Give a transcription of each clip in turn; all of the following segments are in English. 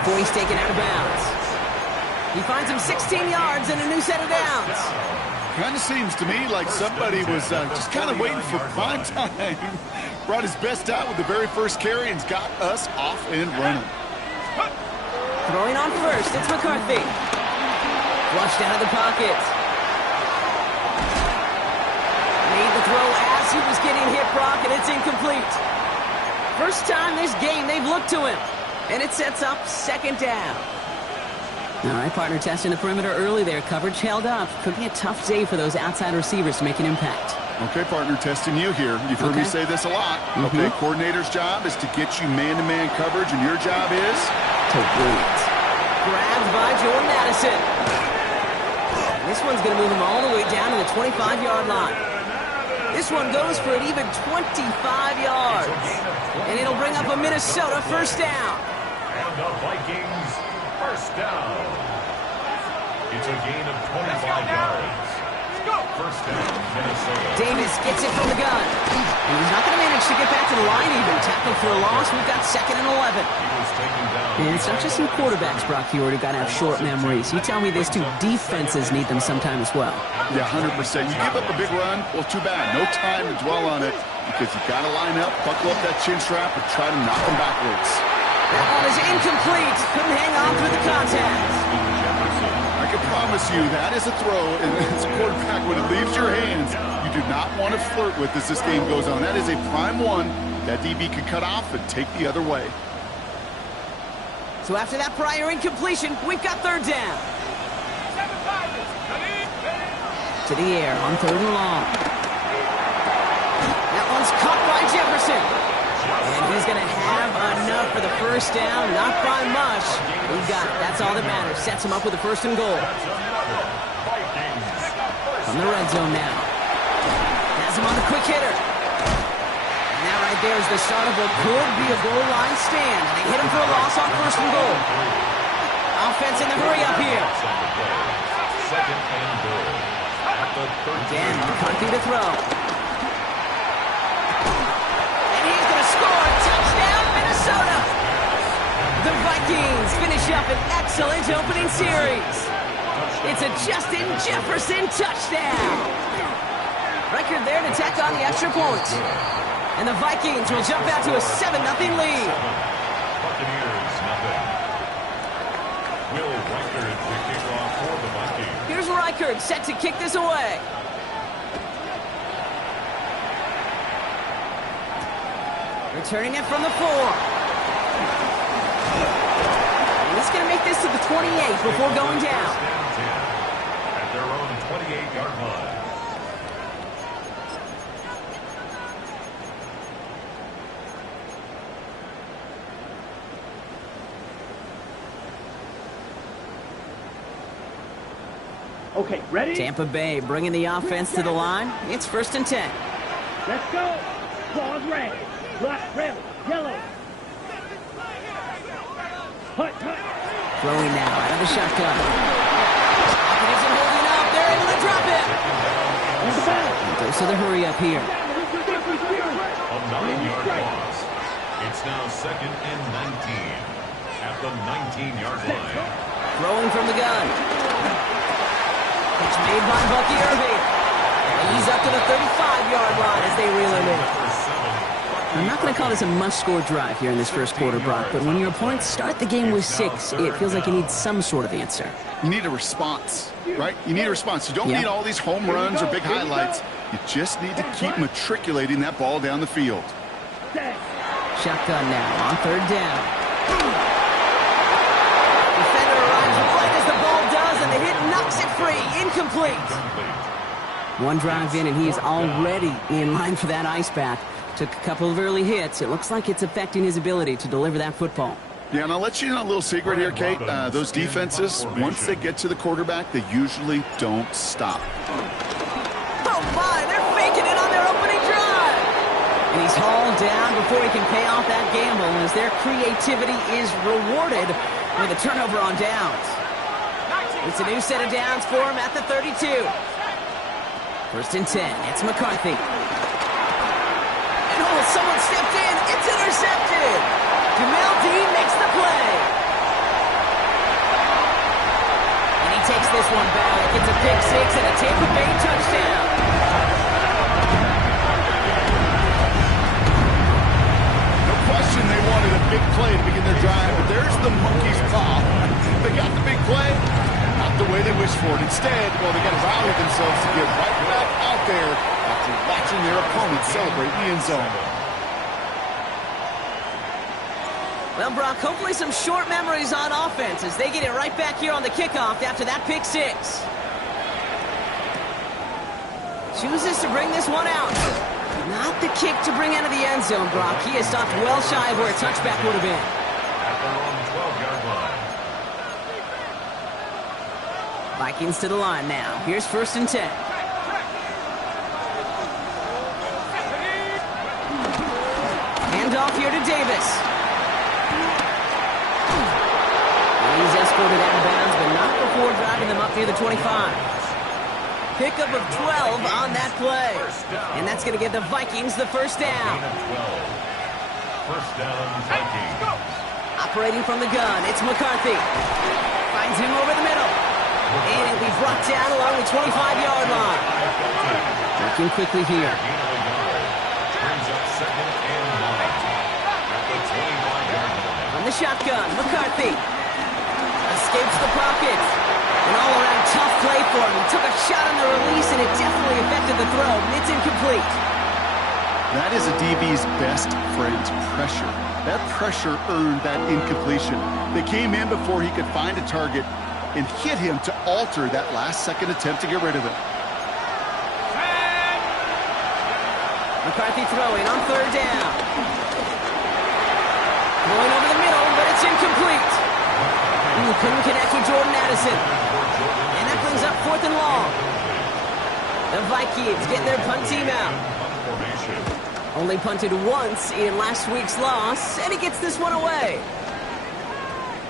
before he's taken out of bounds. He finds him 16 yards and a new set of downs. Kind of seems to me like somebody was just kind of waiting for prime time. Brought his best out with the very first carry and's got us off and running. Throwing on first, it's McCarthy. Flushed out of the pocket. Made the throw as he was getting hit, Brock, and it's incomplete. First time this game they've looked to him, and it sets up second down. All right, partner, testing the perimeter early there. Coverage held up. Could be a tough day for those outside receivers to make an impact. Okay, partner, testing you here. You've heard me say this a lot. Okay, coordinator's job is to get you man-to-man coverage, and your job is to win it. Grabbed by Jordan Addison. This one's going to move him all the way down to the 25-yard line. This one goes for an even 25 yards. And it'll bring up a Minnesota first down. And the Vikings first down. It's a gain of 25 yards. First down, Minnesota. Davis gets it from the gun. And he's not going to manage to get back to the line even. Tackled for a loss. We've got 2nd and 11. And it's not just some quarterbacks, Brock Huard, who got to have short memories. You tell me this too. Defenses need them sometime as well. Yeah, 100%. You give up a big run, well, too bad. No time to dwell on it because you got to line up, buckle up that chin strap, and try to knock them backwards. That one is incomplete. Couldn't hang on through the contact. I can promise you that is a throw, and as a quarterback, when it leaves your hands, you do not want to flirt with as this game goes on. That is a prime one that DB can cut off and take the other way. So after that prior incompletion, we've got third down. To the air on 3rd and long. That one's caught by Jefferson. And he's going to have enough for the first down. Not by much. We've got it. That's all that matters. Sets him up with a 1st and goal. From the red zone now. Has him on the quick hitter. And that right there is the start of what could be a goal line stand. They hit him for a loss on 1st and goal. Offense in the hurry up here. Second and goal. Again, McCarthy to throw. And he's going to score. Touchdown, Minnesota. The Vikings finish up an excellent opening series. It's a Justin Jefferson touchdown. Record there to tack on the extra point. And the Vikings will jump out to a 7-0 lead. Buccaneers, nothing. Will Reichard to kick off for the Vikings. Here's Reichard set to kick this away. Returning it from the 4. And he's going to make this to the 28 before going down. At their own 28-yard line. Okay, ready? Tampa Bay bringing the offense to the line. It's 1st and 10. Let's go. Ball's red. Black, red, yellow. Hut. Throwing now out of the shotgun. It isn't holding up. They're able to drop it. On the back. Goes to the hurry up here. A 9-yard loss. It's now 2nd and 19 at the 19-yard line. Throwing from the gun. Pitch made by Bucky Irving. And he's up to the 35-yard line as they reel him in. I'm not going to call this a must-score drive here in this first quarter, Brock, but when your opponents start the game with 6, it feels like you need some sort of answer. You need a response, right? You need a response. You don't need all these home runs or big highlights. You just need to keep matriculating that ball down the field. Shotgun now on 3rd down. Defender arrives right as the ball does, and the hit knocks it free. Incomplete. One drive in, and he is already in line for that ice bath. Took a couple of early hits. It looks like it's affecting his ability to deliver that football. Yeah, and I'll let you know a little secret here, Kate. Those defenses, once they get to the quarterback, they usually don't stop. Oh, my, they're faking it on their opening drive. And he's hauled down before he can pay off that gamble, as their creativity is rewarded with a turnover on downs. It's a new set of downs for him at the 32. 1st and 10. It's McCarthy. And someone stepped in. It's intercepted. Jamel Dean makes the play. takes this one back. It's a pick six and a Tampa Bay touchdown. No question they wanted a big play to begin their drive, but there's the monkey's paw. They got the big play, not the way they wished for it. Instead, well, they got to rally themselves to get right back out there after watching their opponent celebrate the end zone. Well, Brock, hopefully some short memories on offense as they get it right back here on the kickoff after that pick six. Chooses to bring this one out. Not the kick to bring out of the end zone, Brock. He has stopped well shy of where a touchback would have been. At their own 12-yard line. Vikings to the line now. Here's 1st and 10. Handoff here to Davis. He's escorted out of bounds, but not before driving them up near the 25. Pickup of 12 on that play. And that's going to give the Vikings the first down. Gain of 12. First down, Vikings. Operating from the gun, it's McCarthy. Finds him over the middle. And it'll be brought down along the 25-yard line. Working quickly here. Gain of a yard. Brings up 2nd and 9. At the 25-yard line. On the shotgun, McCarthy. Escapes the pocket. An all-around tough play for him. He took a shot on the release, and it definitely affected the throw. It's incomplete. That is a DB's best friend, pressure. That pressure earned that incompletion. They came in before he could find a target and hit him to alter that last-second attempt to get rid of it. McCarthy throwing on 3rd down. Going over the middle, but it's incomplete. Couldn't connect with Jordan Addison. And that brings up 4th and long. The Vikings get their punt team out. Only punted once in last week's loss, and he gets this one away.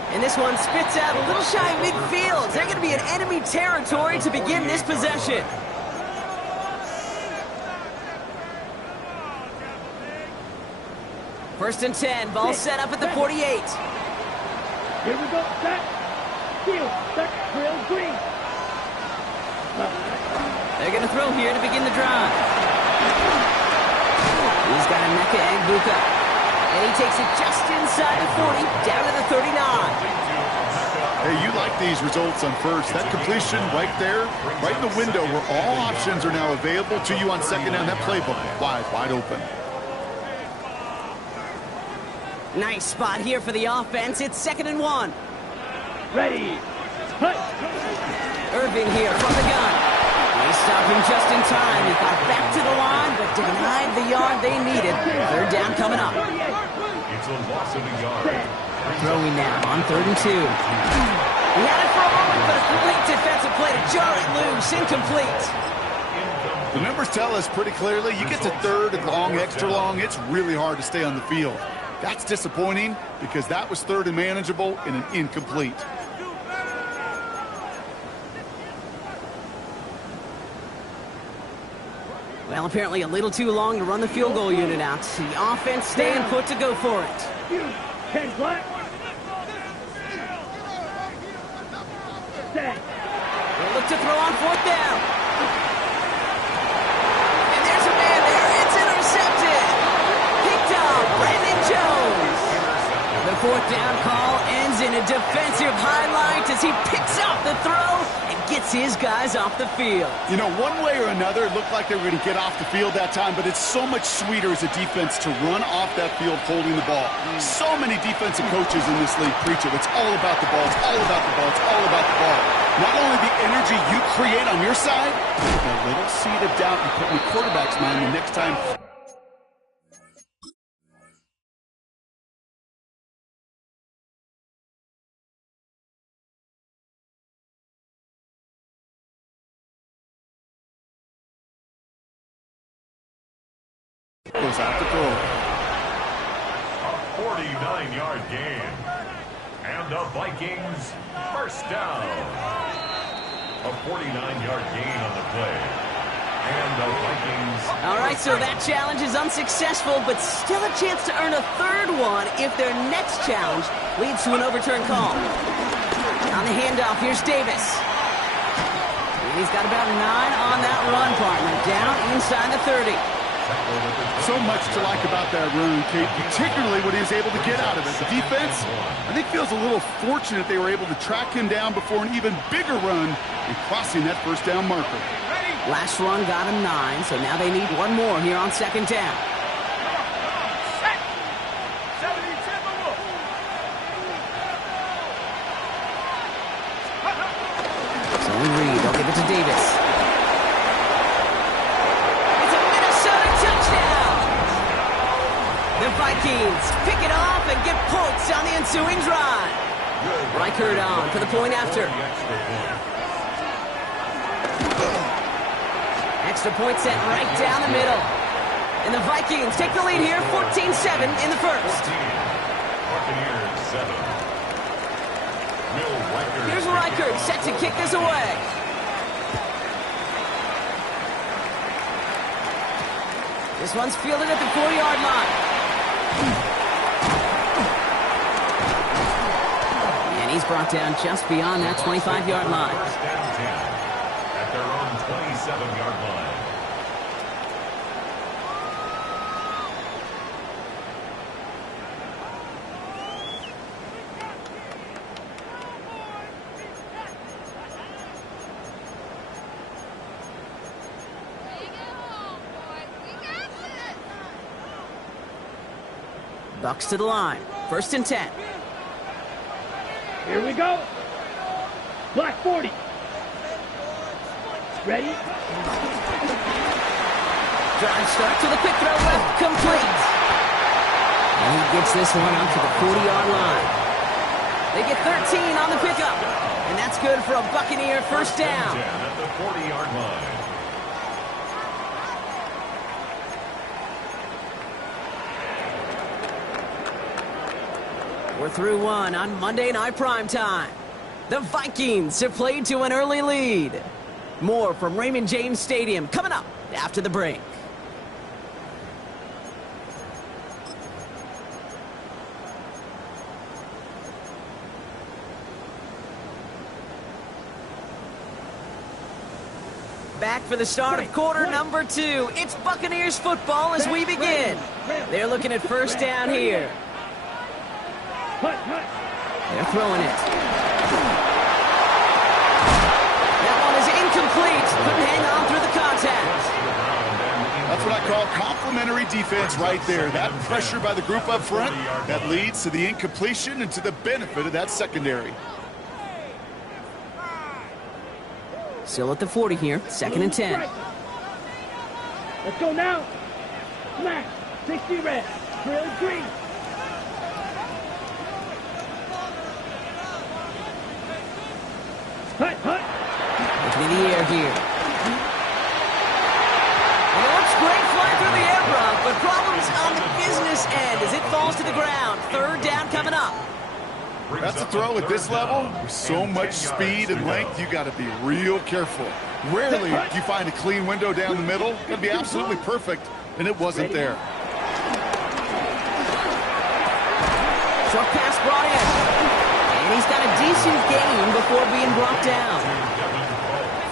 And this one spits out a little shy of midfield. They're going to be in enemy territory to begin this possession. First and 10, ball set up at the 48. Here we go, set. Field, set, drill, green. They're going to throw here to begin the drive. He's got Emeka Egbuka. And he takes it just inside the 40, down to the 39. Hey, you like these results on first. That completion right there, right in the window where all options are now available to you on 2nd down. That playbook wide open. Nice spot here for the offense. It's 2nd and 1. Ready. Hut. Irving here from the gun. They stop him just in time. He got back to the line, but denied the yard they needed. 3rd down coming up. It's a loss of a yard. Throwing now on 3rd and 2. He had it for a moment, but a complete defensive play to jar it loose. Incomplete. The numbers tell us pretty clearly, you get to 3rd and long, extra long, it's really hard to stay on the field. That's disappointing because that was 3rd and manageable and an incomplete. Well, apparently a little too long to run the field goal unit out. The offense staying put to go for it. Ken Black. Set. They'll look to throw on 4th down. And there's a man there. It's intercepted. Picked up. Brandon Jones. The 4th down call ends in a defensive highlight as he picks up the throw and gets his guys off the field. You know, one way or another, it looked like they were going to get off the field that time, but it's so much sweeter as a defense to run off that field holding the ball. So many defensive coaches in this league preach it. It's all about the ball. It's all about the ball. It's all about the ball. Not only the energy you create on your side, the little seed of doubt you put in the quarterback's mind the next time. Goes out to throw. A 49-yard gain. And the Vikings first down. A 49-yard gain on the play. And the Vikings... All right, so that challenge is unsuccessful, but still a chance to earn a 3rd one if their next challenge leads to an overturned call. On the handoff, here's Davis. He's got about 9 on that run, partner. Down inside the 30. So much to like about that run, Kate, particularly what he was able to get out of it. The defense, I think, feels a little fortunate they were able to track him down before an even bigger run and crossing that first down marker. Last run got him 9, so now they need one more here on second down. So Reed, they'll give it to Davis. It's a Minnesota touchdown! The Vikings pick it off and get points on the ensuing drive. Reichert on for the point after. Extra point sent right down the middle. And the Vikings take the lead here, 14-7 in the first. Buccaneers 7. Here's Reichert set to kick this away. This one's fielded at the 4-yard line. And he's brought down just beyond that 25-yard line. First down 10 at their own 27-yard line. Bucks to the line. First and 10. Here we go. Black 40. Ready? Drive start to the quick throw left, complete. And he gets this one up to the 40-yard line. They get 13 on the pickup. And that's good for a Buccaneer first down. 10 at the 40-yard line. We're through one on Monday Night Primetime. The Vikings have played to an early lead. More from Raymond James Stadium coming up after the break. Back for the start of quarter number 2. It's Buccaneers football as we begin. They're looking at first down here. They're throwing it. That one is incomplete. Couldn't hang on through the contact. That's what I call complimentary defense right there. That pressure by the group up front, that leads to the incompletion and to the benefit of that secondary. Still at the 40 here. Second and 10. Let's go now. Black, 60 red, drill green. Hut. Looking in the air here. It looks great flying through the air, Brock, but problems on the business end as it falls to the ground. Third down coming up. That's a throw at this level. With so much speed and length, you got to be real careful. Rarely do you find a clean window down the middle. Got to be absolutely perfect, and it wasn't there. Short pass brought in. And he's got a decent gain before being brought down.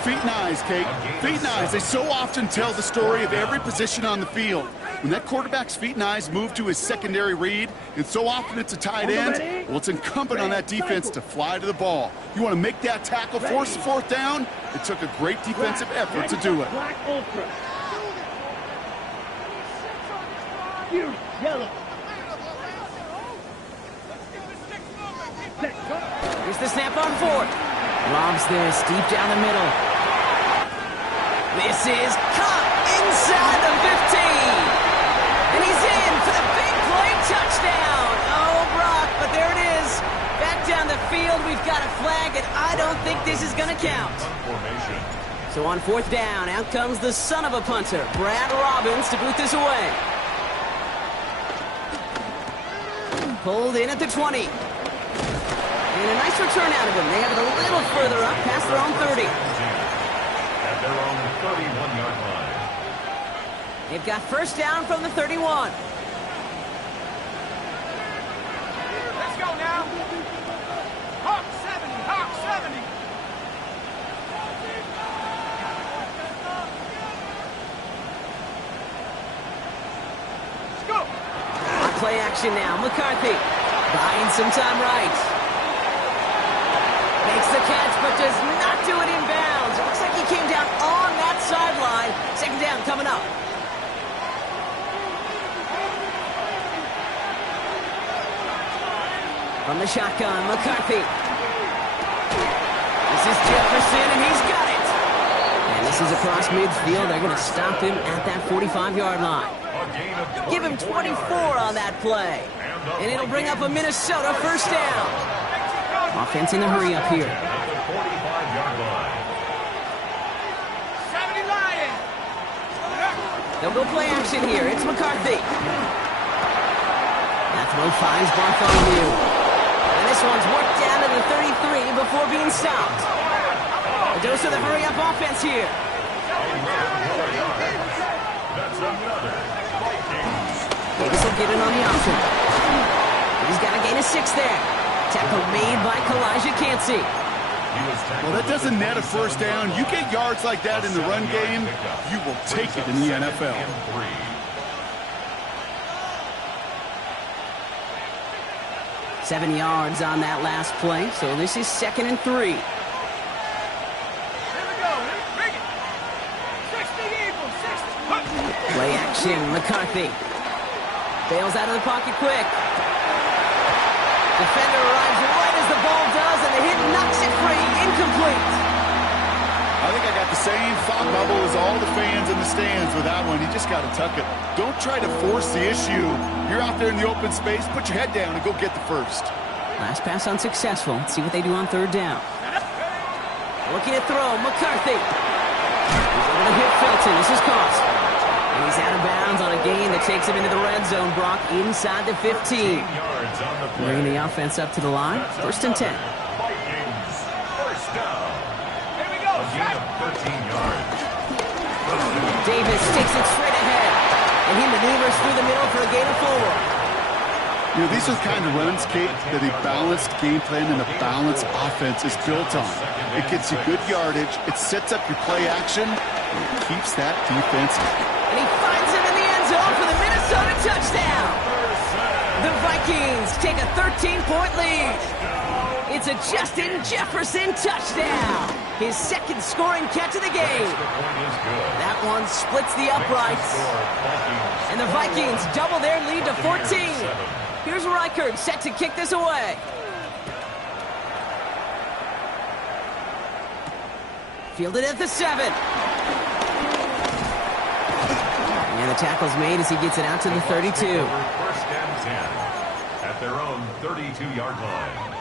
Feet and eyes, Kate. Feet and eyes. They so often tell the story of every position on the field. When that quarterback's feet and eyes move to his secondary read, and so often it's a tight end, well, it's incumbent on that defense to fly to the ball. You want to make that tackle, force the fourth down? It took a great defensive effort to do it. Black ultra. Fury, yellow. Here's the snap on fourth. Lobs this deep down the middle. This is caught inside the 15. And he's in for the big play touchdown. Oh, Brock, but there it is. Back down the field, we've got a flag, and I don't think this is going to count. So on fourth down, out comes the son of a punter, Brad Robbins, to boot this away. Pulled in at the 20. And a nice return out of him. They have it a little further up, past their own 30. At their own 31-yard line. They've got first down from the 31. Let's go now. Hawk 70, Hawk 70. play action now. McCarthy buying some time right. Makes the catch, but does not do it in bounds. It looks like he came down on that sideline. Second down coming up. From the shotgun, McCarthy. This is Jefferson, and he's got it. And this is across midfield. They're going to stop him at that 45-yard line. Give him 24 on that play. And it'll bring up a Minnesota first down. Offense in the hurry up here. They'll go play action here. It's McCarthy. That throw finds Bartholomew. And this one's worked down to the 33 before being stopped. A dose of the hurry-up offense here. Davis will get in on the option. He's got a gain of 6 there. Tackle made by Kalijah Cansey. Well, that doesn't net a first down. You get yards like that in the run game, you will take it in the NFL. 7 yards on that last play, so this is 2nd and 3. Play action, McCarthy. Bails out of the pocket quick. Defender arrives right as the ball does, and the hit knocks it free. Incomplete. I think I got the same thought bubble as all the fans in the stands with that one. You just got to tuck it. Don't try to force the issue. You're out there in the open space. Put your head down and go get the first. Last pass unsuccessful. Let's see what they do on 3rd down. Looking to throw, McCarthy. He's able to hit Felton. This is caught. And he's out of bounds on a gain that takes him into the red zone, Brock, inside the 15. Bringing the offense up to the line. 1st and 10. Davis takes it straight ahead, and he maneuvers through the middle for a gain of 4. You know, these are the kind of runs, Kate, that a balanced game plan and a balanced offense is built on. It gets you good yardage, it sets up your play action, and it keeps that defense. And he finds him in the end zone for the Minnesota touchdown. The Vikings take a 13-point lead. It's a Justin Jefferson touchdown. His 2nd scoring catch of the game. That one splits the uprights. And the Vikings double their lead to 14. Here's Reichard set to kick this away. Fielded at the 7. And the tackle's made as he gets it out to the 32. 1st and 10 at their own 32-yard line.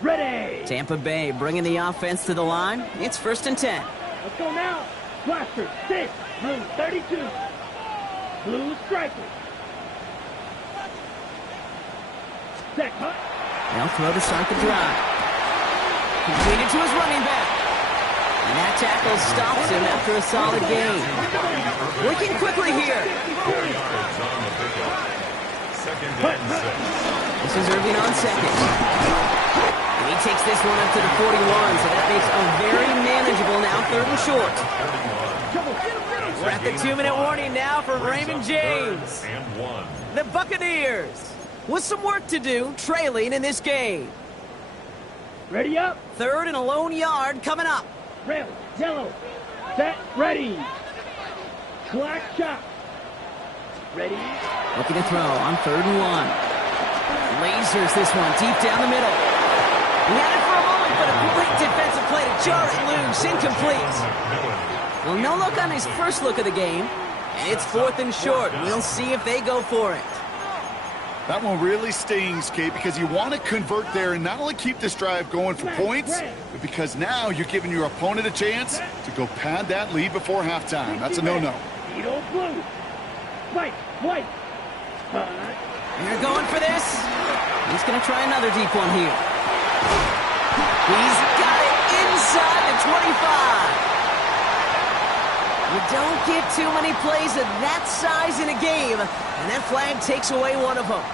Ready. Tampa Bay bringing the offense to the line. It's 1st and 10. Let's go now. Blaster 6, blue 32. Blue striker. Set cut. They'll throw to start the drive. Completed to his running back. And that tackle stops him after a solid gain. Working quickly here. 4 yards on the pickup. 2nd and 6. This is Irving on 2nd. And he takes this one up to the 41, so that makes a very manageable now 3rd and short. We're at the 2-minute warning now for Raymond James. And 1. The Buccaneers with some work to do, trailing in this game. Ready up. 3rd and a lone yard coming up. Red, yellow. Set, ready. Black shot. Ready. Looking to throw on 3rd and 1. Lasers this one deep down the middle. He had it for a moment, but a great defensive play to jar it loose. Incomplete. Well, no look on his first look of the game. And it's 4th and short. We'll see if they go for it. That one really stings, Kate, because you want to convert there and not only keep this drive going for points, but because now you're giving your opponent a chance to go pad that lead before halftime. That's a no-no. Eagle blue. White, white. You're going for this. He's going to try another deep one here. He's got it inside the 25. You don't get too many plays of that size in a game, and that flag takes away one of them.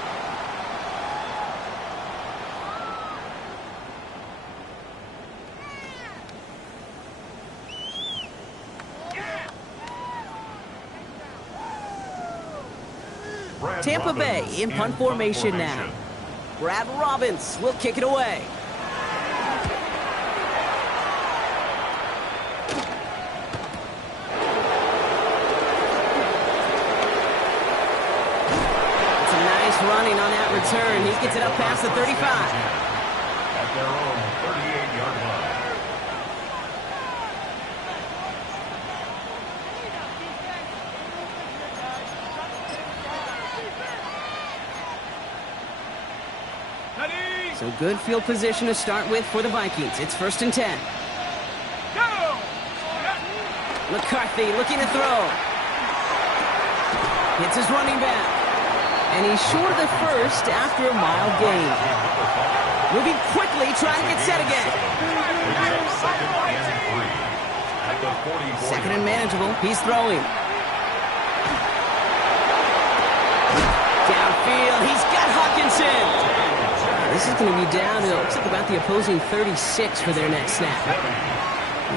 Tampa Bay in punt formation now. Brad Robbins will kick it away. It's a nice running on that return. He gets it up past the 35. At their own 38-yard line. So good field position to start with for the Vikings. It's 1st and 10. Go! McCarthy looking to throw. Hits his running back. And he's short of the first after a mile gain. Moving quickly, trying to get set again. Second and 3. At the 44. Second and manageable. He's throwing. Downfield. He's got Hawkinson. This is going to be down to, it looks like about the opposing 36 for their next snap.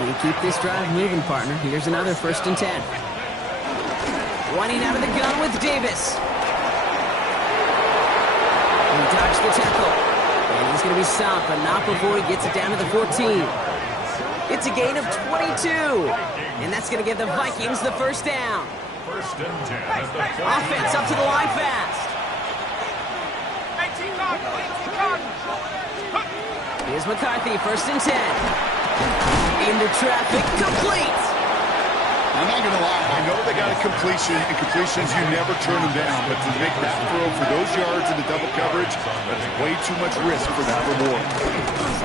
You keep this drive moving, partner. Here's another 1st and 10. Running out of the gun with Davis. He dodged the tackle. And he's going to be stopped, but not before he gets it down to the 14. It's a gain of 22. And that's going to give the Vikings the 1st down. 1st and 10 at the 40. Offense up to the line fast. Here's McCarthy, 1st and 10. Into traffic, complete. I'm not going to lie. I know they got a completion, and completions, you never turn them down. But to make that throw for those yards in the double coverage, that is way too much risk for that reward.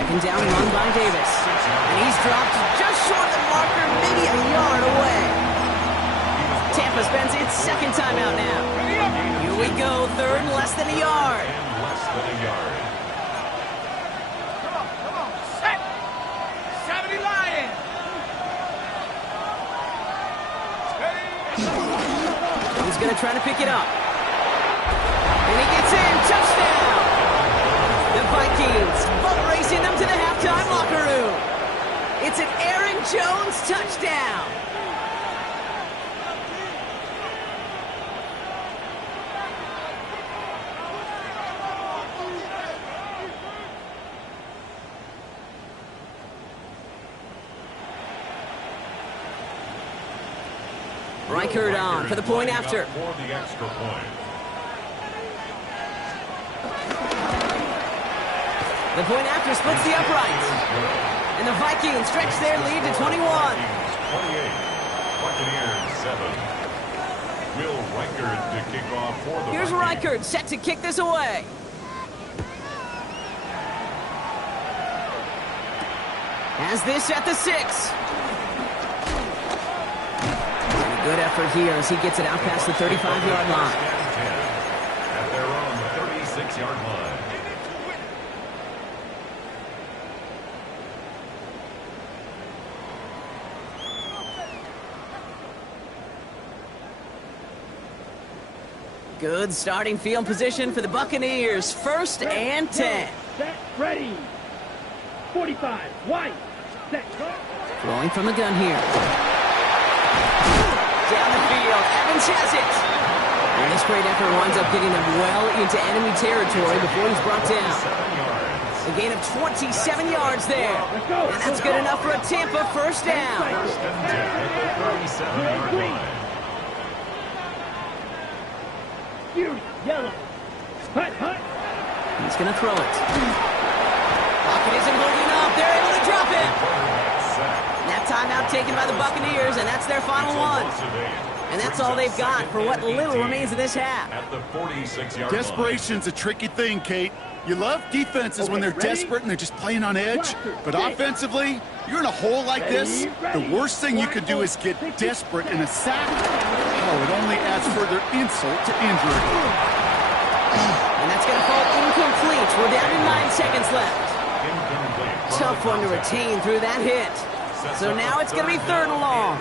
2nd down run by Davis. And he's dropped just short of the marker, maybe a yard away. Tampa spends its 2nd timeout now. Here we go, 3rd and less than a yard. And less than a yard. Come on, set! 70 Lions! He's going to try to pick it up. And he gets in, touchdown! The Vikings boat racing them to the halftime locker room. It's an Aaron Jones touchdown. Reichard on for the point after. For the extra point. The point after splits the uprights. And the Vikings stretch their lead to 21. 28. Buccaneers 7. Will Reichard to kick off for the Here's Vikings. Reichard set to kick this away. Has this at the 6. Good effort here as he gets it out past the 35-yard line. At their own 36-yard line. Good starting field position for the Buccaneers. 1st and 10. Set, ready. 45, white, set. Throwing from the gun here. Down the field, Evans has it. And this great effort winds up getting him well into enemy territory before he's brought down. A gain of 27 yards there. And that's good enough for a Tampa 1st down. 1st and 10 at the 37-yard line. Fury, yellow. Hut, hut. He's going to throw it. Pocket isn't holding up. They're able to drop it. That timeout taken by the Buccaneers, and that's their final one. And that's all they've got for what little remains of this half. At the 46-yard line. Desperation's a tricky thing, Kate. You love defenses when they're desperate and they're just playing on edge. But offensively, you're in a hole like this, the worst thing you could do is get desperate in a sack. Oh, it only adds further insult to injury. And that's going to fall incomplete. We're down to 9 seconds left. Incomplete. Tough one to retain through that hit. So now it's going to be 3rd and long.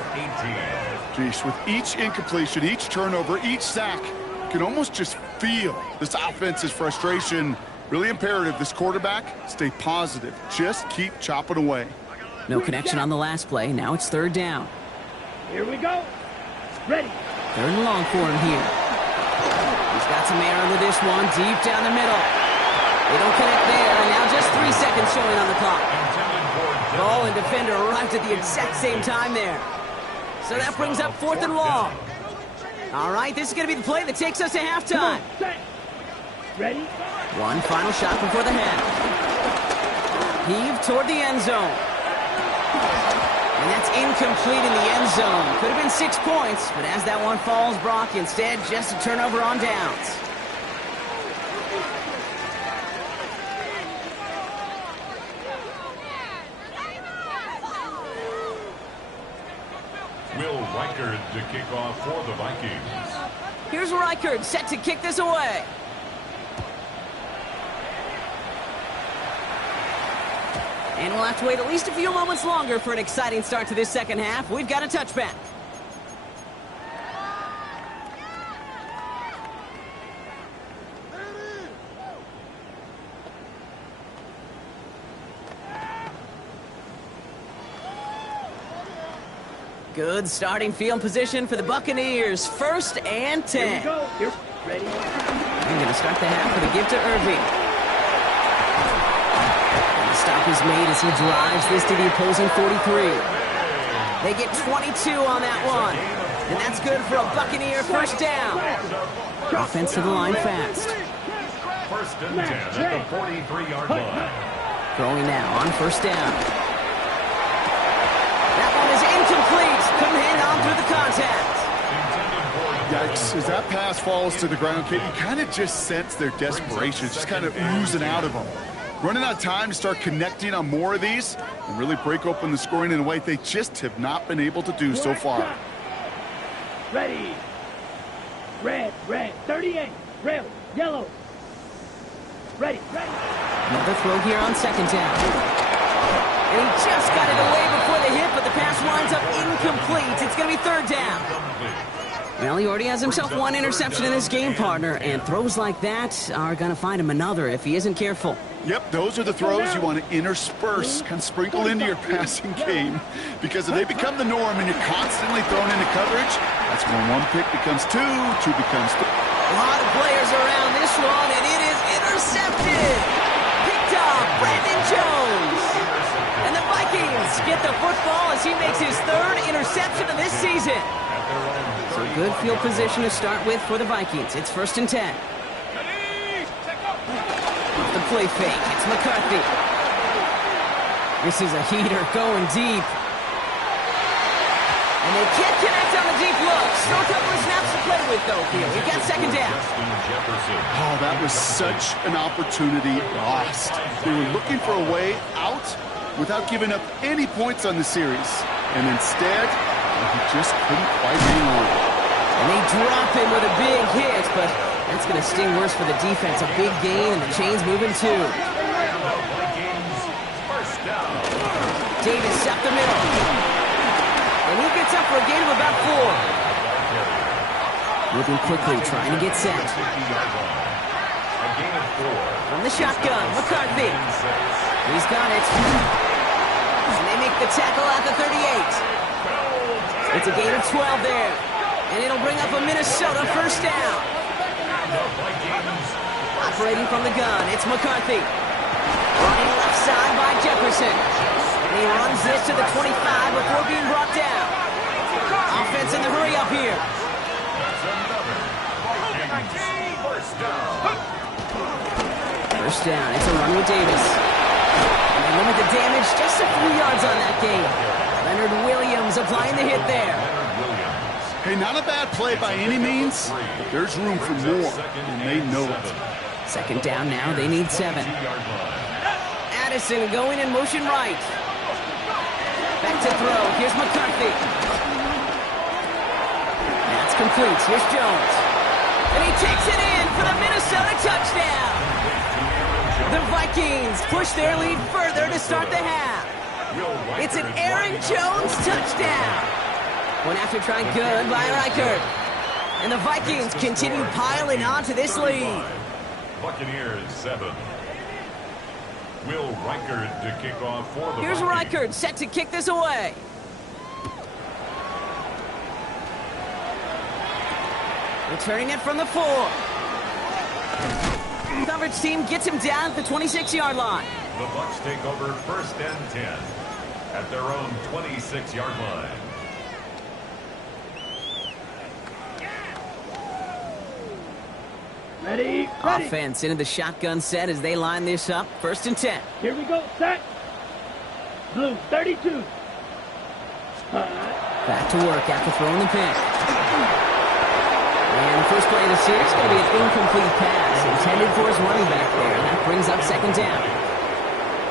18. Geez, with each incompletion, each turnover, each sack, you can almost just feel this offense's frustration. Really imperative, this quarterback, stay positive. Just keep chopping away. No connection on the last play. Now it's 3rd down. Here we go. Ready. 3rd and long for him here. He's Got some air under this one, deep down the middle. They don't connect there, and now just 3 seconds showing on the clock. Ball and defender arrived at the exact same time there. So that brings up 4th and long. All right, this is going to be the play that takes us to halftime. Ready? One final shot before the half. Heave toward the end zone. And that's incomplete in the end zone. Could have been 6 points, but as that one falls, Brock, instead just a turnover on downs. Will Reichard to kick off for the Vikings. Here's Reichard set to kick this away. And we'll have to wait at least a few moments longer for an exciting start to this second half. We've got a touchback. Good starting field position for the Buccaneers. 1st and 10. Here we go. Here. Ready? I'm going to start the half with a give to Irving. Stop is made as he drives this to the opposing 43. They get 22 on that one. And that's good for a Buccaneer first down. Offense to the line fast. 1st and 10 at the 43-yard line. Throwing now on 1st down. That one is incomplete. Couldn't hang on through the contact. Yikes, as that pass falls to the ground, Kate, you kind of just sense their desperation. It's just kind of oozing out of them. Running out of time to start connecting on more of these and really break open the scoring in a way they just have not been able to do so far. Ready. Red, 38. Red, yellow. Ready. Another throw here on 2nd down. And he just got it away before the hit, but the pass winds up incomplete. It's going to be 3rd down. Well, he already has himself 1 interception in this game, partner, and throws like that are going to find him another if he isn't careful. Yep, those are the throws you want to intersperse, kind of sprinkle into your passing game, because if they become the norm and you're constantly thrown into coverage, that's when 1 pick becomes 2 becomes 3. A lot of players around this one, and it is intercepted. Picked off Brandon Jones. And the Vikings get the football as he makes his 3rd interception of this season. So good field position to start with for the Vikings. It's 1st and 10. Off the play fake, it's McCarthy. This is a heater going deep. And they can't connect on the deep look. Still a couple of snaps to play with, though, here. We've got 2nd down. Oh, that was such an opportunity lost. They were looking for a way out without giving up any points on the series. And instead, he just couldn't quite hang on. And they drop him with a big hit, but that's going to sting worse for the defense. A big gain, and the chain's moving too. Davis up the middle. And he gets up for a gain of about 4. Moving quickly, trying to get set. From the shotgun, McCarthy. He's got it. And they make the tackle at the 38. It's a gain of 12 there. And it'll bring up a Minnesota first down. Operating from the gun, it's McCarthy. Running left side by Jefferson. And he runs this to the 25 before being brought down. Offense in the hurry up here. First down, it's a run with Davis. And they limit the damage just a few yards on that game. Leonard Williams applying the hit there. Hey, not a bad play by any means, but there's room for more, and they know it. 2nd down now, they need 7. Addison going in motion right. Back to throw, here's McCarthy. That's complete, here's Jones. And he takes it in for the Minnesota touchdown. The Vikings push their lead further to start the half. It's an Aaron Jones touchdown. One after trying good by Reichard. And the Vikings continue piling on to this lead. Buccaneers 7. Will Reichard to kick off for the Here's Vikings. Reichard set to kick this away. Returning it from the 4. Coverage team gets him down at the 26-yard line. The Bucs take over 1st and 10 at their own 26-yard line. Ready? Offense into the shotgun set as they line this up. 1st and 10. Here we go. Set. Blue 32. Back to work after throwing the pick. And the first play of the series is going to be an incomplete pass intended for his running back there. And that brings up 2nd down.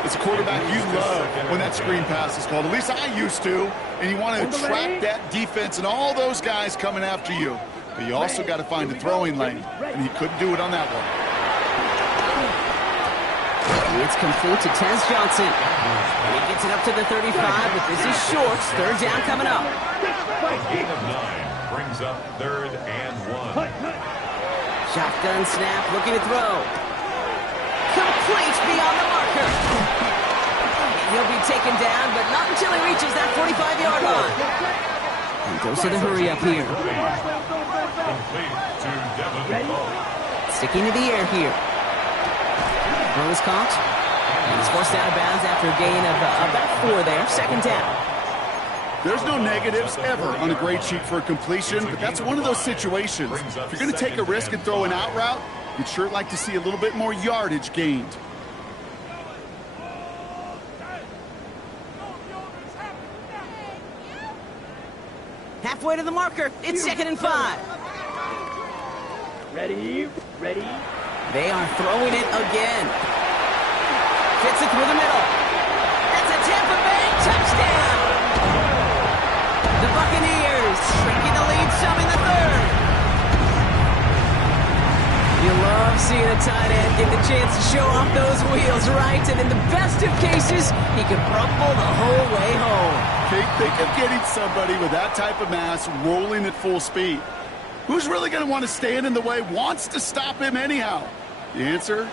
As a quarterback, you love when that screen pass is called. At least I used to. And you want to trap that defense and all those guys coming after you. But you also got to find a throwing lane. And he couldn't do it on that one. It's complete to Tez Johnson. And he gets it up to the 35, but this is short. 3rd down coming up. A gain of 9 brings up 3rd and 1. Shotgun snap, looking to throw. Complete beyond the marker. And he'll be taken down, but not until he reaches that 45-yard line. And goes to the hurry up here. Complete to Devin Bull. Sticking to the air here. Throw is caught. And he's forced out of bounds after a gain of about 4 there. 2nd down. There's no negatives ever on a grade sheet for a completion, but that's one of those situations. If you're going to take a risk and throw an out route, you'd sure like to see a little bit more yardage gained. Halfway to the marker. It's 2nd and 5. Ready? They are throwing it again. Fits it through the middle. That's a Tampa Bay touchdown. The Buccaneers shrinking the lead some in the 3rd. You love seeing a tight end get the chance to show off those wheels, right? And in the best of cases, he could rumble the whole way home. Think of getting somebody with that type of mass rolling at full speed. Who's really going to want to stand in the way, wants to stop him anyhow? The answer,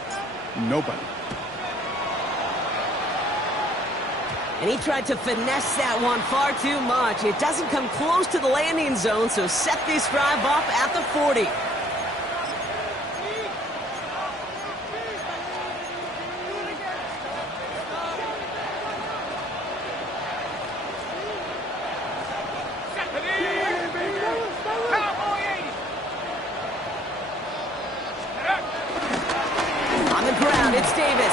nobody. And he tried to finesse that one far too much. It doesn't come close to the landing zone, so set this drive off at the 40. On the ground, it's Davis.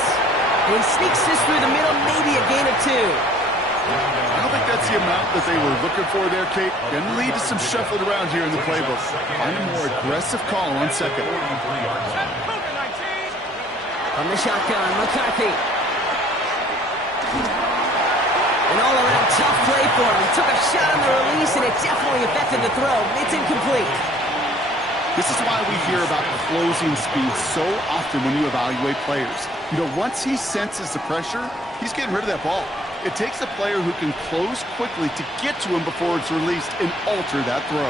And he sneaks this through the middle, maybe a gain of 2. I don't think that's the amount that they were looking for there, Kate. Going to lead to some shuffling around here in the playbook. Find a more aggressive call on 2nd. From the shotgun, McCarthy. An all-around tough play for him. He took a shot on the release, and it definitely affected the throw. It's incomplete. This is why we hear about closing speed so often when you evaluate players. You know, once he senses the pressure, he's getting rid of that ball. It takes a player who can close quickly to get to him before it's released and alter that throw.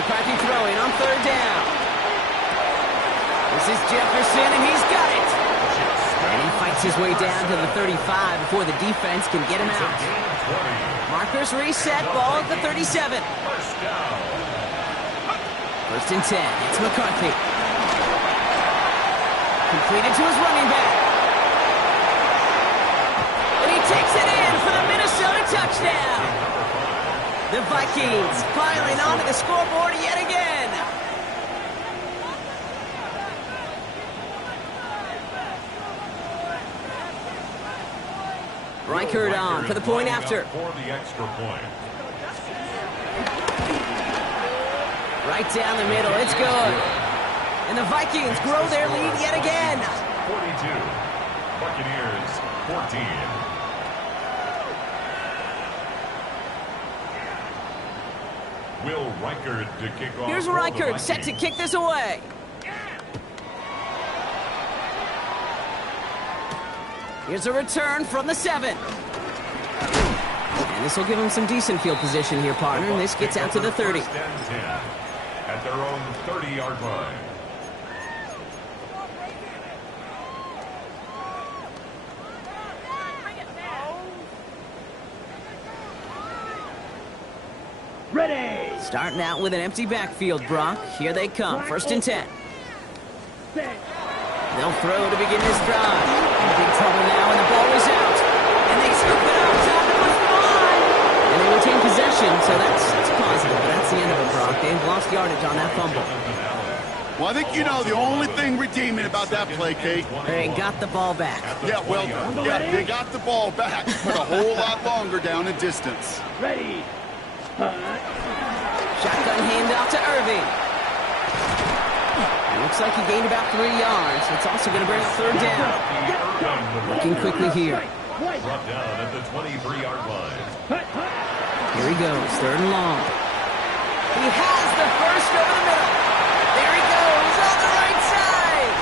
McCarthy throwing on 3rd down. This is Jefferson, and he's got it. And he fights his way down to the 35 before the defense can get him out. Markers reset, ball at the 37. 1st and 10, it's McCarthy. Completed to his running back. And he takes it in for the Minnesota touchdown. The Vikings piling onto the scoreboard yet again. Reichert on for the point after. For the extra point. Right down the middle, it's good. And the Vikings grow their lead yet again. 42. Buccaneers 14. Will Reichert to kick off. Here's Reichert set to kick this away. Here's a return from the 7. And this will give him some decent field position here, partner. And this gets out to the 30. 1st and 10 at their own 30-yard line. Ready. Starting out with an empty backfield, Brock. Here they come. 1st and 10. Set. They'll throw to begin this drive. In big trouble now, and the ball is out. And they scoop it up. Time to respond. And they retain possession, so that's positive. But that's the end of it, Brock. They've lost yardage on that fumble. Well, I think you know the only thing redeeming about that play, Kate. They got the ball back. Yeah, well, they got the ball back, but a whole lot longer down in distance. Ready. Shotgun handoff to Irving. It looks like he gained about 3 yards. It's also going to bring up 3rd down. Looking quickly here. Brought down at the 23-yard line. Here he goes, 3rd and long. He has the first over the middle. There he goes on the right side.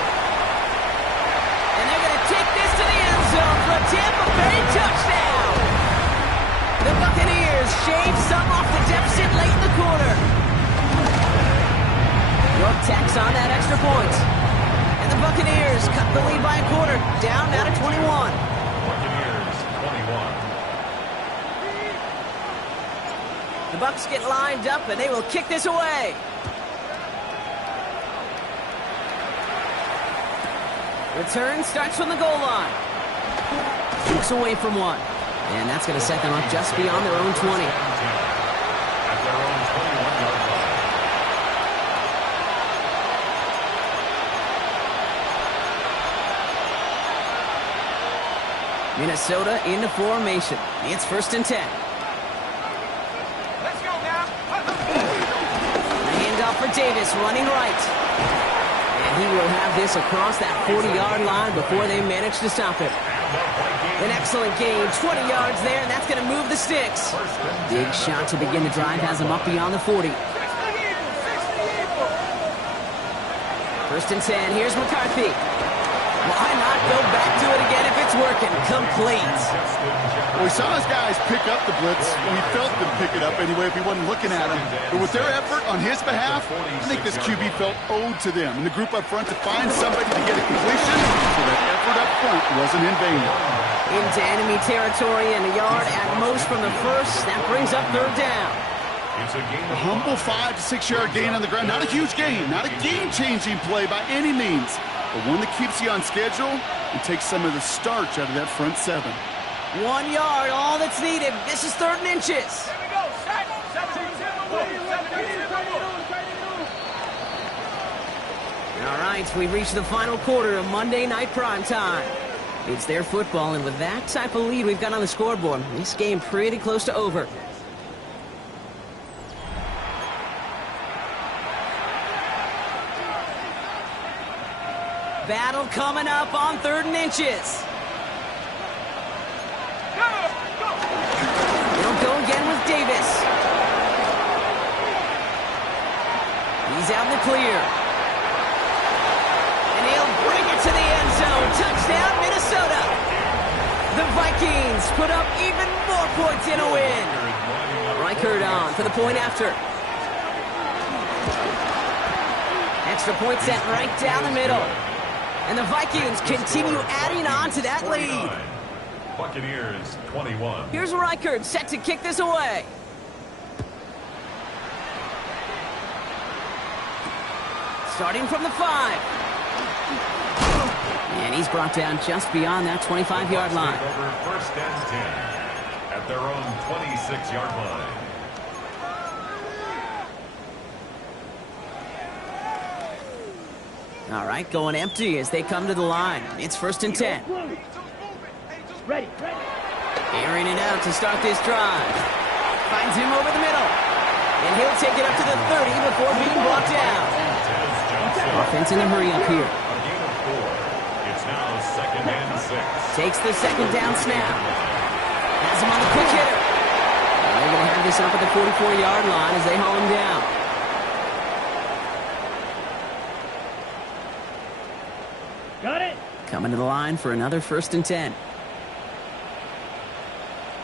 And they're going to take this to the end zone for a Tampa Bay touchdown. The Buccaneers shave some off the deficit late in the quarter. York tacks on that extra point. And the Buccaneers cut the lead by a quarter, down now to 21. Buccaneers 21. The Bucs get lined up, and they will kick this away. Return starts from the goal line. Looks away from one. And that's going to set them up just beyond their own 20. At their own 21-yard line. Minnesota into formation. It's 1st and 10. Let's go now. The handoff for Davis, running right. And he will have this across that 40-yard line before they manage to stop it. An excellent gain, 20 yards there, and that's going to move the sticks. Big shot to begin the drive has him up beyond the 40. 1st and 10, here's McCarthy. Why not go back to it again if it's working? Complete. Well, we saw his guys pick up the blitz. We felt them pick it up anyway if he wasn't looking at him. But with their effort on his behalf, I think this QB felt owed to them. And the group up front to find somebody to get a completion, so that effort up front wasn't in vain. Into enemy territory and a yard at most from the first. That brings up 3rd down. It's a gain A of humble 5 to 6 yard gain on the ground. Not a huge gain, not a game-changing play by any means, but one that keeps you on schedule and takes some of the starch out of that front 7. 1 yard, all that's needed. This is 3rd and inches. Here we go. Set. 17. All right, we've reached the final quarter of Monday Night Primetime. It's their football, and with that type of lead we've got on the scoreboard, this game pretty close to over. Battle coming up on 3rd and inches. They'll go again with Davis. He's out in the clear. And he'll bring it to the end zone. Touchdown, Minnesota. The Vikings put up even more points in a win. Reichert on for the point after. Extra point set right down the middle. And the Vikings continue adding on to that lead. Buccaneers 21. Here's Reichert set to kick this away. Starting from the 5. And he's brought down just beyond that 25-yard line. Over 1st and 10 at their own 26-yard line. All right, going empty as they come to the line. It's 1st and 10. Ready. Airing it out to start this drive. Finds him over the middle. And he'll take it up to the 30 before being brought down. Offense in a hurry up here. A gain of 4. It's now 2nd and 6. Takes the 2nd down snap. Has him on the quick hitter. And they're going to have this up at the 44-yard line as they haul him down. Got it. Coming to the line for another 1st and 10.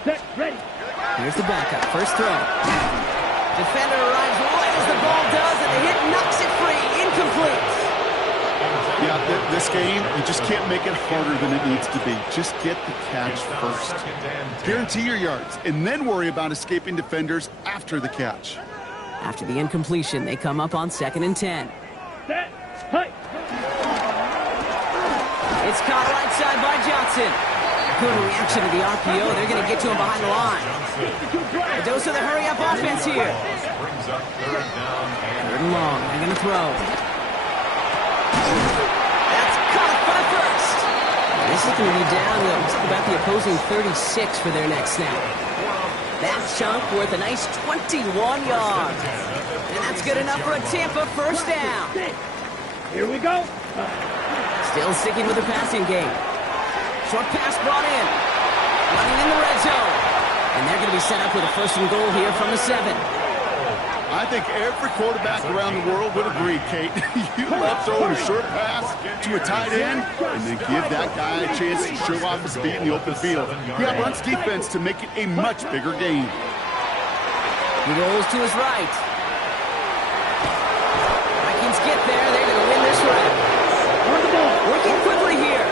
Set. Ready. Here's the backup. First throw. Defender arrives right as the ball does, and the hit knocks it free. Incomplete. Yeah, this game, you just can't make it harder than it needs to be. Just get the catch first. Guarantee your yards, and then worry about escaping defenders after the catch. After the incompletion, they come up on 2nd and 10. Set. Hey. It's caught right side by Johnson. Good reaction to the RPO. They're going to get to him behind the line. A dose of the hurry-up offense here. Third and long. They're going to throw. That's caught for the first. This is going to be down to about the opposing 36 for their next snap. That chunk worth a nice 21 yards. And that's good enough for a Tampa first down. Here we go. Still sticking with the passing game. Short pass brought in. Running in the red zone. And they're going to be set up with a 1st and goal here from the 7. I think every quarterback around the world would agree, Kate. You love throwing a short pass to a tight end and then give that guy a chance to show off his speed in the open field. He runs defense to make it a much bigger game. He rolls to his right. Vikings get there. They're going to win this round. Working quickly here.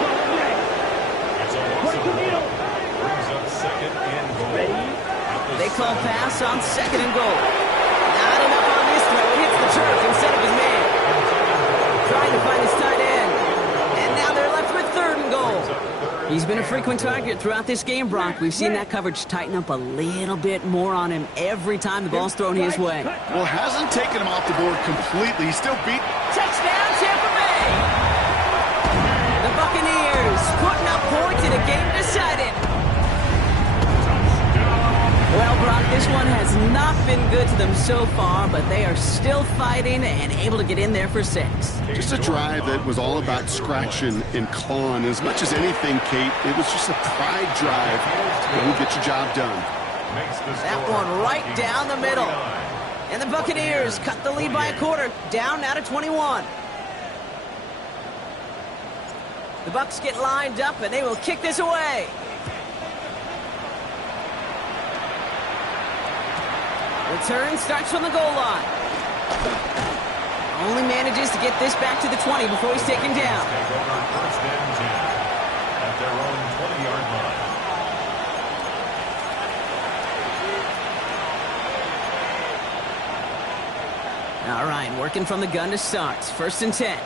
They call pass on 2nd and goal. Not enough on this throw. It hits the turf instead of his man. Trying to find his tight end. And now they're left with 3rd and goal. He's been a frequent target throughout this game, Brock. We've seen that coverage tighten up a little bit more on him every time the ball's thrown his way. Well, hasn't taken him off the board completely. He's still beat. Touchdown, Tampa Bay! The Buccaneers putting up points in a game decided. Well, Brock, this one has not been good to them so far, but they are still fighting and able to get in there for 6. Just a drive that was all about scratching and clawing. As much as anything, Kate, it was just a pride drive to go get your job done. That one right down the middle. And the Buccaneers cut the lead by a quarter, down now to 21. The Bucs get lined up, and they will kick this away. Return starts from the goal line. Only manages to get this back to the 20 before he's taken down. First and 10 at their own 20-yard line. All right, working from the gun to start. 1st and 10.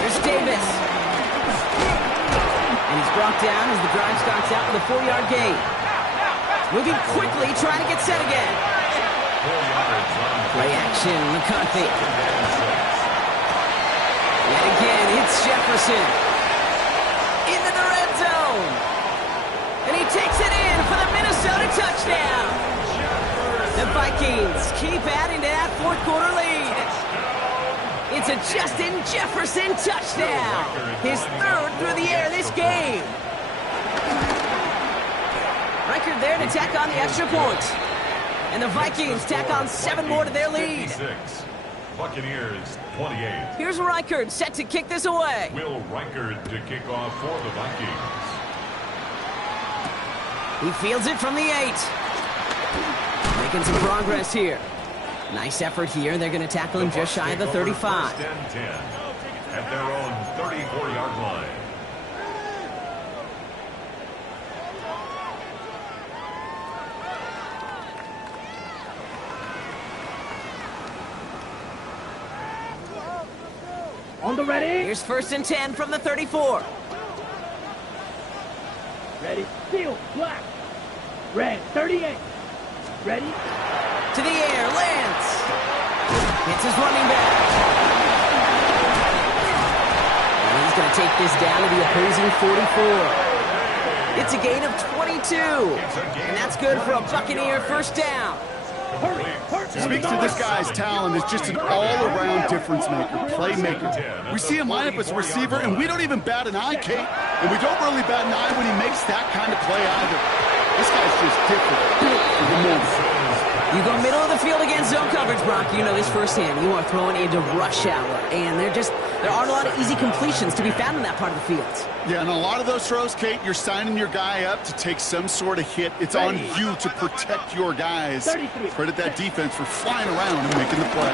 Here's Davis. And he's brought down as the drive starts out with a 4-yard gain. Moving quickly, trying to get set again. Play action, McCarthy. Yet again, it's Jefferson. Into the red zone. And he takes it in for the Minnesota touchdown. The Vikings keep adding to that 4th quarter lead. It's a Justin Jefferson touchdown. His 3rd through the air this game. Reichard there to tack on the extra point. And the Vikings tack on 7 more to their lead. Buccaneers 28. Here's Reichard set to kick this away. Will Reichard to kick off for the Vikings. He fields it from the 8. Making some progress here. Nice effort here. They're going to tackle him just shy of the 35. First and 10 at their own 34-yard line. On the ready. Here's 1st and 10 from the 34. Ready. Steel. Black. Red. 38. Ready. To the air. Lance. Hits his running back. And he's going to take this down to the opposing 44. It's a gain of 22. And that's good for a Buccaneer first down. Speaks to this guy's talent as just an all-around difference maker, playmaker. We see him line up as a receiver, and we don't even bat an eye, Kate. And we don't really bat an eye when he makes that kind of play either. This guy's just different, built for the moment. You go middle of the field against zone coverage, Brock. You know this firsthand. You are throwing into rush hour, and there aren't a lot of easy completions to be found in that part of the field. Yeah, and a lot of those throws, Kate, you're signing your guy up to take some sort of hit. It's on you to protect your guys. Credit that defense for flying around and making the play.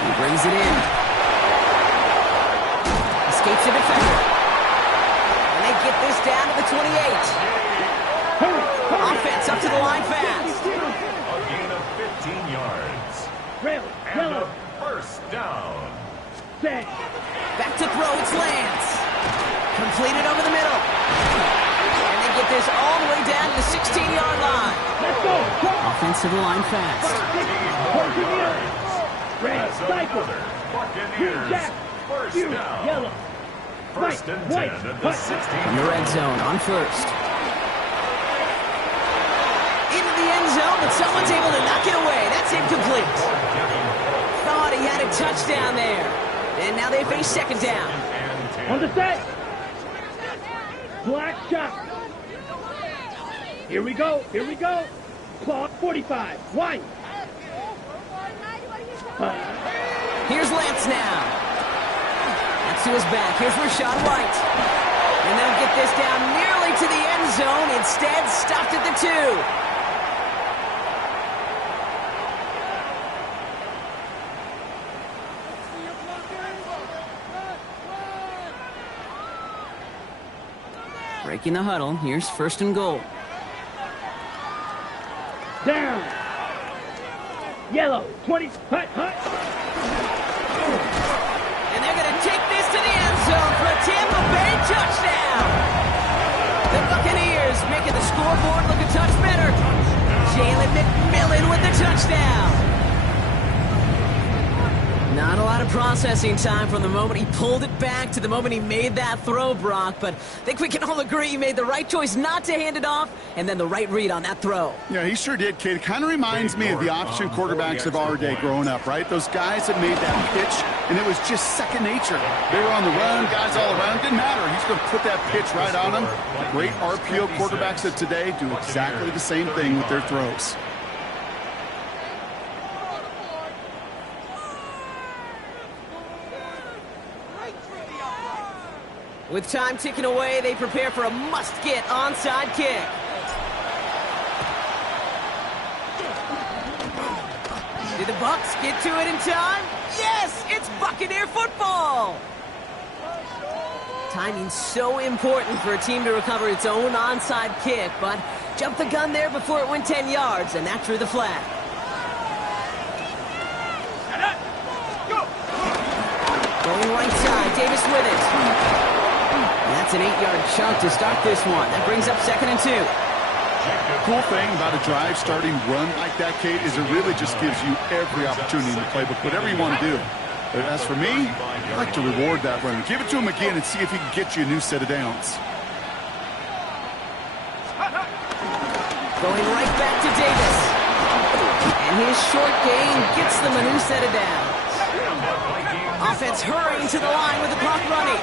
He brings it in. Escapes the defender. And they get this down to the 28. Offense up to the line fast. A gain of 15 yards. Red, And yellow, a first down. set. Back to throw, it's Lance. Completed over the middle. And they get this all the way down to the 16-yard line. Let's go. Offense to the line fast. 14 yards. Red, That's cycle. another Green, Buccaneers jack. first Blue, down. yellow. First and 10 white, at the white. 16. In the red zone on first. Into the end zone, but someone's able to knock it away. That's incomplete. Thought he had a touchdown there. And now they face second down. On the set. Black shot. Here we go. Here we go. Clock 45. One. Here's Lance now. That's to his back. Here's Rachaad White. And they'll get this down nearly to the end zone. Instead, stopped at the 2. Breaking the huddle. Here's first and goal. Down. Yellow. 20. Hut, hut. And they're going to take this to the end zone for a Tampa Bay touchdown. The Buccaneers making the scoreboard look a touch better. Jalen McMillan with the touchdown. Not a lot of processing time from the moment he pulled it back to the moment he made that throw, Brock. But I think we can all agree he made the right choice not to hand it off, and then the right read on that throw. Yeah, he sure did, kid. It kind of reminds me of the option quarterbacks of our day growing up, right? Those guys that made that pitch, and it was just second nature. They were on the run, guys all around. Didn't matter. He's going to put that pitch right on them. The great RPO quarterbacks of today do exactly the same thing with their throws. With time ticking away, they prepare for a must-get onside kick. Did the Bucs get to it in time? Yes! It's Buccaneer football! Timing's so important for a team to recover its own onside kick, but jumped the gun there before it went 10 yards, and that drew the flag. Going right side, Davis with it. That's an 8-yard chunk to start this one. That brings up second and 2. Cool thing about a drive starting run like that, Kate, is it really just gives you every opportunity in the playbook, whatever you want to do. But as for me, I like to reward that run. Give it to him again and see if he can get you a new set of downs. Going right back to Davis. And his short gain gets them a new set of downs. Offense hurrying to the line with the clock running.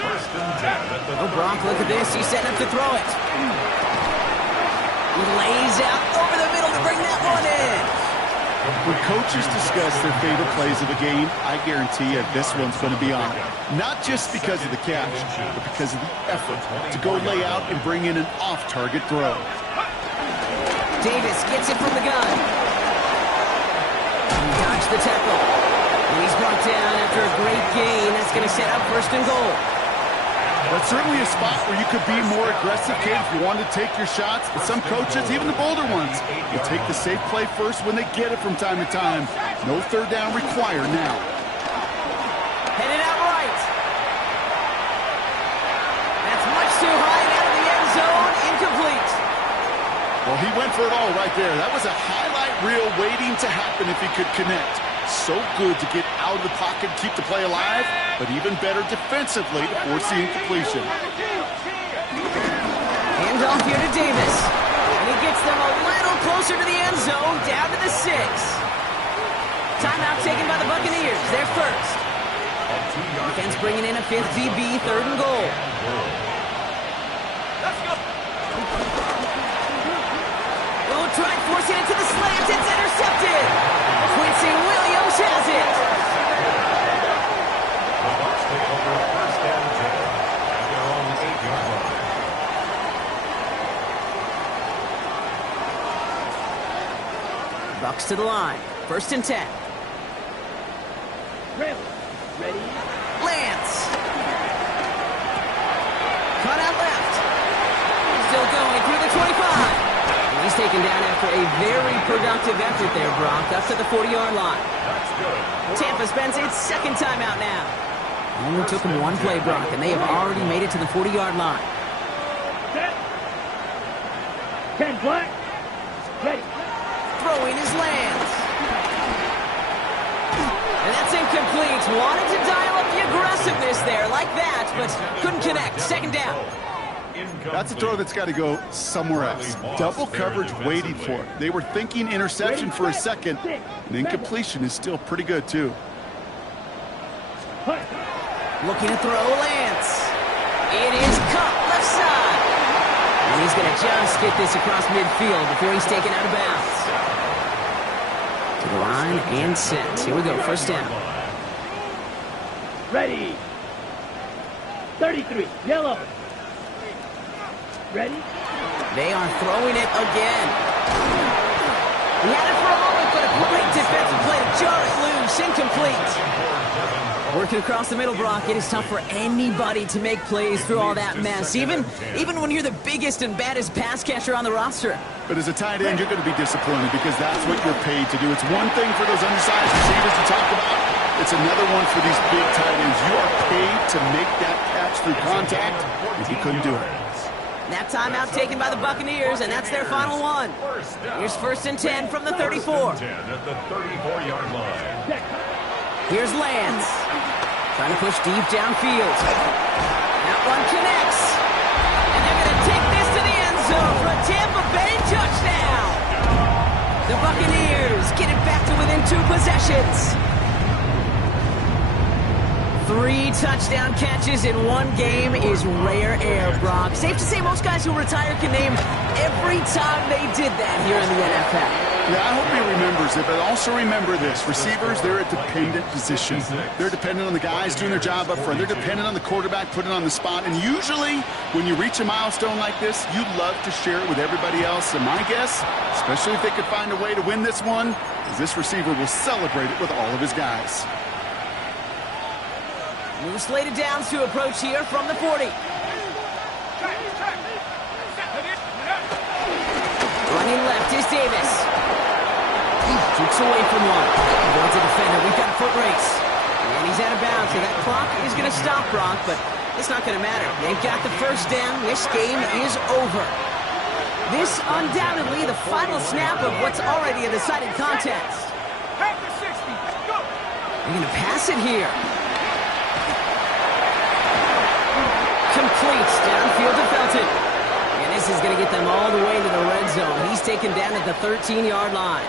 Oh, Brock, look at this. He's setting up to throw it. He lays out over the middle to bring that one in. When coaches discuss their favorite plays of the game, I guarantee you this one's going to be on it. Not just because of the catch, but because of the effort to go lay out and bring in an off-target throw. Davis gets it from the gun. He dodged the tackle. And he's brought down after a great gain. That's going to set up first and goal. That's certainly a spot where you could be more aggressive, kid, if you wanted to take your shots. But some coaches, even the bolder ones, will take the safe play first when they get it from time to time. No third down required now. Headed out right. That's much too high and out of the end zone. Incomplete. Well, he went for it all right there. That was a highlight reel waiting to happen if he could connect. So good to get out of the pocket, keep the play alive, but even better defensively to force the incompletion. Hand off here to Davis. And he gets them a little closer to the end zone, down to the 6. Timeout taken by the Buccaneers. They're first. Defense bringing in a 5th DB, third and goal. Oh, tried forcing it to the slant. It's intercepted. Quincy Williams has it. The Bucs take over first and 10 at their own 8-yard line. Bucs to the line. First and 10. Travel. Ready? Lance. Cut out left. Still going through the 25. He's taken down after a very productive effort there, Brock, up to the 40-yard line. That's good. Tampa spends its second timeout now. Only took him one play, Brock, and they have already made it to the 40-yard line. Set. 10 black. Ready. Throwing his Lance. And that's incomplete. Wanted to dial up the aggressiveness there like that, but couldn't connect. Second down. That's a throw that's got to go somewhere else. Double coverage waiting for it. They were thinking interception for a second, and incompletion is still pretty good, too. Looking to throw Lance. It is cut left side. And he's going to just get this across midfield before he's taken out of bounds. To the line and set. Here we go, first down. Ready. 33. Yellow. Ready? They are throwing it again. He had it for a moment, but a great defensive play to jar it loose. Incomplete. Working across the middle, Brock, it is tough for anybody to make plays through all that mess, even when you're the biggest and baddest pass catcher on the roster. But as a tight end, you're going to be disappointed because that's what you're paid to do. It's one thing for those undersized receivers to talk about. It's another one for these big tight ends. You are paid to make that catch through contact if you couldn't do it. That timeout taken by the Buccaneers, and that's their final one. Here's first and 10 from the 34. At the 34-yard line. Here's Lance. Trying to push deep downfield. That one connects. And they're going to take this to the end zone for a Tampa Bay touchdown. The Buccaneers get it back to within 2 possessions. 3 touchdown catches in one game is rare air, Brock. Safe to say most guys who retire can name every time they did that here in the NFL. Yeah, I hope he remembers it, but also remember this. Receivers, they're a dependent position. They're dependent on the guys doing their job up front. They're dependent on the quarterback putting on the spot. And usually, when you reach a milestone like this, you love to share it with everybody else. And my guess, especially if they could find a way to win this one, is this receiver will celebrate it with all of his guys. New slated downs to approach here from the 40. Running left is Davis. Jukes away from one. Avoids a defender. We've got a foot race. And he's out of bounds. So that clock is going to stop, Brock, but it's not going to matter. They've got the first down. This game is over. This undoubtedly the final snap of what's already a decided contest. They're going to pass it here. Complete downfield to Felton. And this is going to get them all the way to the red zone. He's taken down at the 13-yard line.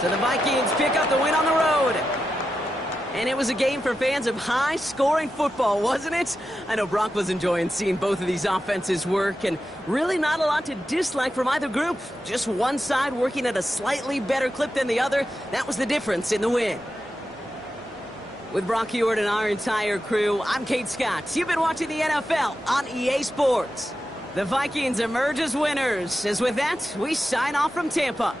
So the Vikings pick up the win on the road. And it was a game for fans of high-scoring football, wasn't it? I know Brock was enjoying seeing both of these offenses work, and really not a lot to dislike from either group. Just one side working at a slightly better clip than the other. That was the difference in the win. With Brock Huard and our entire crew, I'm Kate Scott. You've been watching the NFL on EA Sports. The Vikings emerge as winners. As with that, we sign off from Tampa.